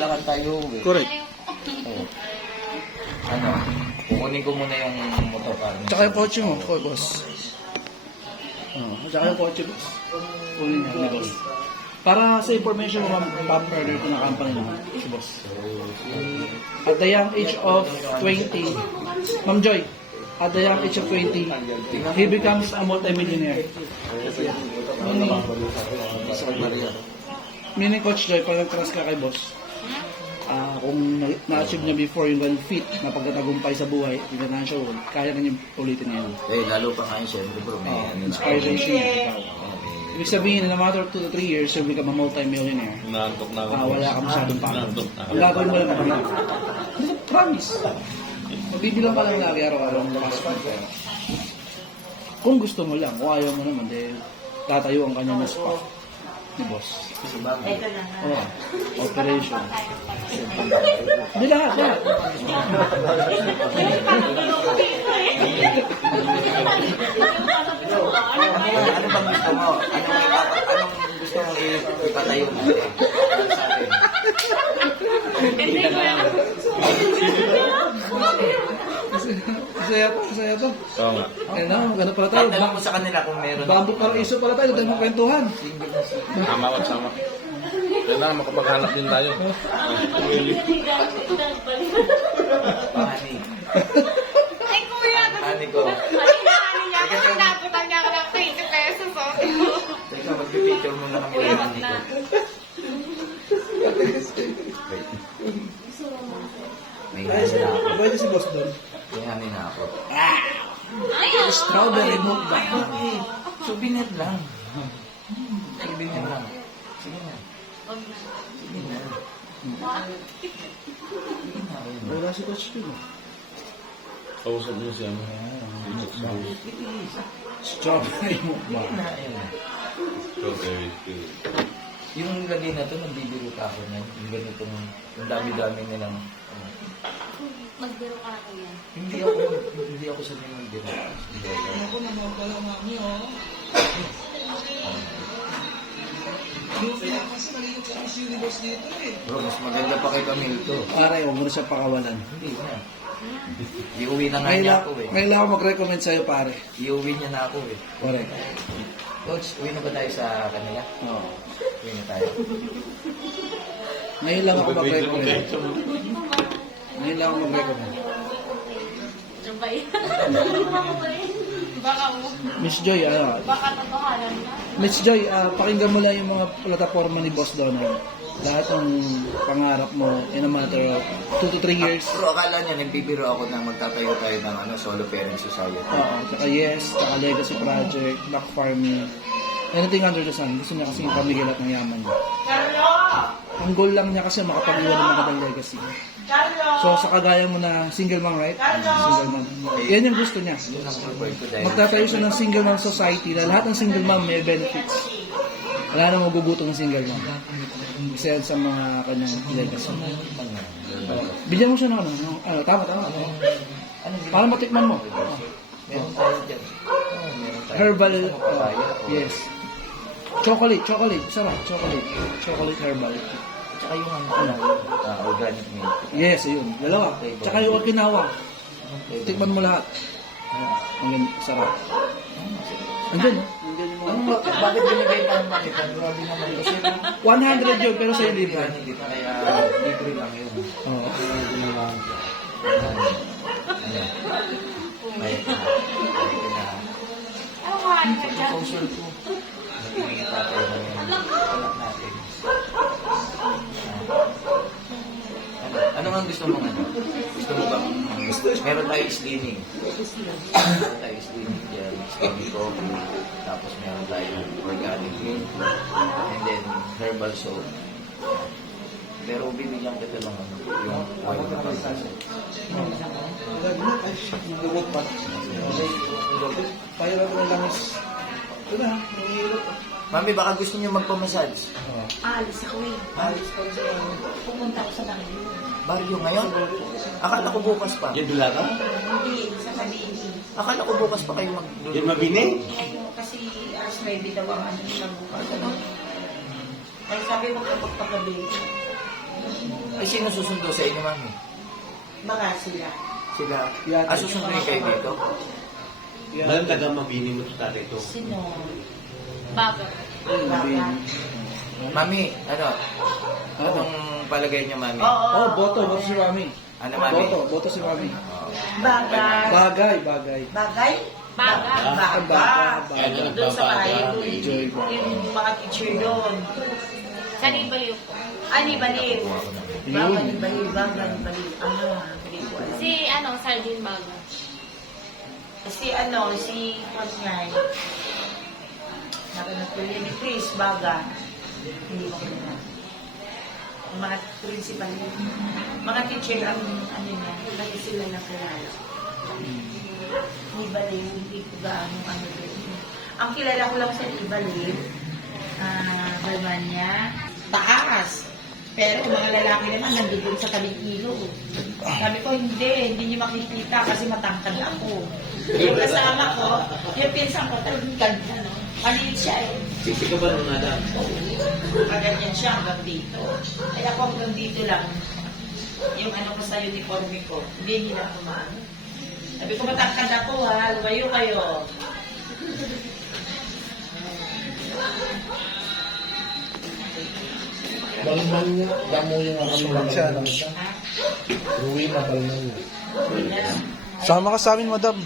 Bulacan tayo eh. Correct. Oo. Ano, kukunin ko muna yung motor car. Tsaka yung kotse mo, boss. Tsaka yung kotse, boss. Kunin niya, boss. Para sa information mo, top earner ko ng company naman, si boss. At the young age of 20, Ma'am Joy, at the young age of 20, he becomes a multi-millionaire. Meaning, Coach Joy, pag nag-trust ka kay boss, kung na-achieve niya before yung ganun fit na pagkatagumpay sa buhay, yung financial world, kaya na niya ulitin ngayon. Eh, lalo pa ngayon, syempre bro, may ano na. Inspiration niya. Ibig sabihin, in a matter of 2 to 3 years, you'll become a multi-millionaire. Naantok na ako. Wala ka masyadong pagod. Naantok na ako. Ang gagawin mo lang naman. Promise. Magbibilang ka lang lagi araw-araw ng lakas ng pera. Kung gusto mo lang, kung ayaw mo naman, dahil tatayo ang kanya na spa ni boss. Oh, operation. Hindi lahat. Ano bang gusto mo? Anong gusto mo ipatayo mo? Sa atin. Masaya to. Oo nga. Ganun pala tayo. Tanong mo sa kanila kung meron. Bamboo paraiso pala tayo, dahil magkwentuhan. Tama ko, tama. Kailangan makapaghanap din tayo. Pangani. Ay, kuya! Pangani ko. Pangani niya ako, pinaputan niya ako ng 20 pesos. Teka, mag-picture mo na kami ng Pangani ko. May hangin na ako. Pwede si boss doon. May hangin na ako. Strawberry milk ba? Souvenir lang. Souvenir lang. Sige na. Sige na. Wala si coach doon. Kausap niyo siya. Strawberry milk ba? Sige na. Ayun. Strawberry tea. Yung lagay na to, nagbibiro ka ako niyan. Yung ganitong, yung dami-dami nilang, Magbiro ka na kuya. hindi ako sa mga magbiro. Ako naman pala mami, oh. Kasi nalilip sa Miss Universe dito eh. Bro, mas maganda pa kay Camille to. Pare, huwag mo na siya pakawalan. Hindi na. Iuwi na nga niya ako eh. Ngayon lang ako mag-recommend sa'yo, pare. Iuwi niya na ako eh. Correct. Coach, uwi na ba tayo sa kanila? Oo. Uwi na tayo. Ngayon lang ako mag-recommend. Ngayon lang ako mag-recommend. Sabay. Baka mo. Miss Joy, Baka totohanan na. Miss Joy, pakinggan mo lang yung mga plataforma ni Boss Donald. Lahat ng pangarap mo in a matter of 2 to 3 years. Bro, akala niya, nagbibiro ako na magtatayo tayo ng solo parent society. Oo, tsaka Yes, tsaka Legacy Project, Black Farming, anything under the sun. Gusto niya kasi yung pamigil at ng yaman niya. Ang goal lang niya kasi makapag-iwan ng magandang legacy. So sa kagaya mo na single mom, right? Single mom. Yan yung gusto niya. Yun ang prefer ko dahil. Magtatayo siya ng single mom society na lahat ng single mom may benefits. Wala nang magugutom ng single mom. Isa yan sa mga kanyang legacy. Bigyan mo siya ng tama. Para matikman mo. Meron tayo dyan. Meron tayo. Herbal, Papaya, yes. Chocolate. Chocolate herbal. Tsaka yung organic milk. Yes, ayun. Dalawa. Tsaka yung Okinawa. Tikman mo lahat. Ang sarap. Andyan, no? Bakit binigay pa naman kita? Grabe naman. Kasi 100 yun, pero sa'yo libre. Kaya libre lang yun. Oo. Ano kahanin ka dyan? Proposal ko. Nagiging tatay na yun. Anak natin. Ano nga gusto mo nga? Gusto mo bang meron tayo slimming? Meron tayo slimming dyan. Slimming coffee. Tapos meron tayo organic milk. And then herbal soap. Pero bibigyan kita lang yung oil na pagkasa. Lubot pa. Pahirap na lang is... Ito na, mahirap. Mami, baka gusto niyo magpamassage? Aalis ako eh. Alis pa rin siya. Pupunta ako sa barrio. Barrio ngayon? Akala ko bukas pa. Yan dula ka? Hindi, sa Manili. Akala ko bukas pa kayo Yan mabini? Kasi alas 9 daw ang ano nila bukas. Ay sabi mo kapag paggabi. Ay, sino susundo sa inyo, mami? Mga sila. Sila. Yeah, Susunduin kayo dito? Alam taga mabini mo sa ito. Sino? Bago. Mami, anong palagay niyo, mami? Oo. Oh, boto si Mami. Ano, mami? Boto si Mami. Bagay. Bagay. Bagay? Baga. Baga. Doon sa bahay. Enjoy ba? Yung mga teacher doon. Sa Nibaliw po. Ani baliw. Yun. Bagay, baliw. Hindi ko alam. Si, Sardine Baga. Si Pagnyay. Nakanap ko yun ni Chris Baga. Hindi ko alam. Ang mga principal yun. Mga teacher ang niya. Lagi sila nakilala. Ibaliw, hindi ko gaano doon. Ang kilala ko lang sa Ibaliw, Germania, taas. Pero yung mga lalaki naman nandun sa tabing ilog. Sabi ko, hindi niyo makikita kasi matangkad ako. Yung kasama ko, yung pinsan ko, talagang ganda, no? Maliit siya eh. Sisi ka ba nung nada? Kaganyan siya hanggang dito. Ay ako hanggang dito lang. Yung ko sa uniforme ko, hindi nila kumaan. Sabi ko, matangkad ako ha, lumayo kayo. Balman niya, damo yung Sulat siya, no? Ha? Ruwi na balman niya. Yes. Sama ka sa amin, madam.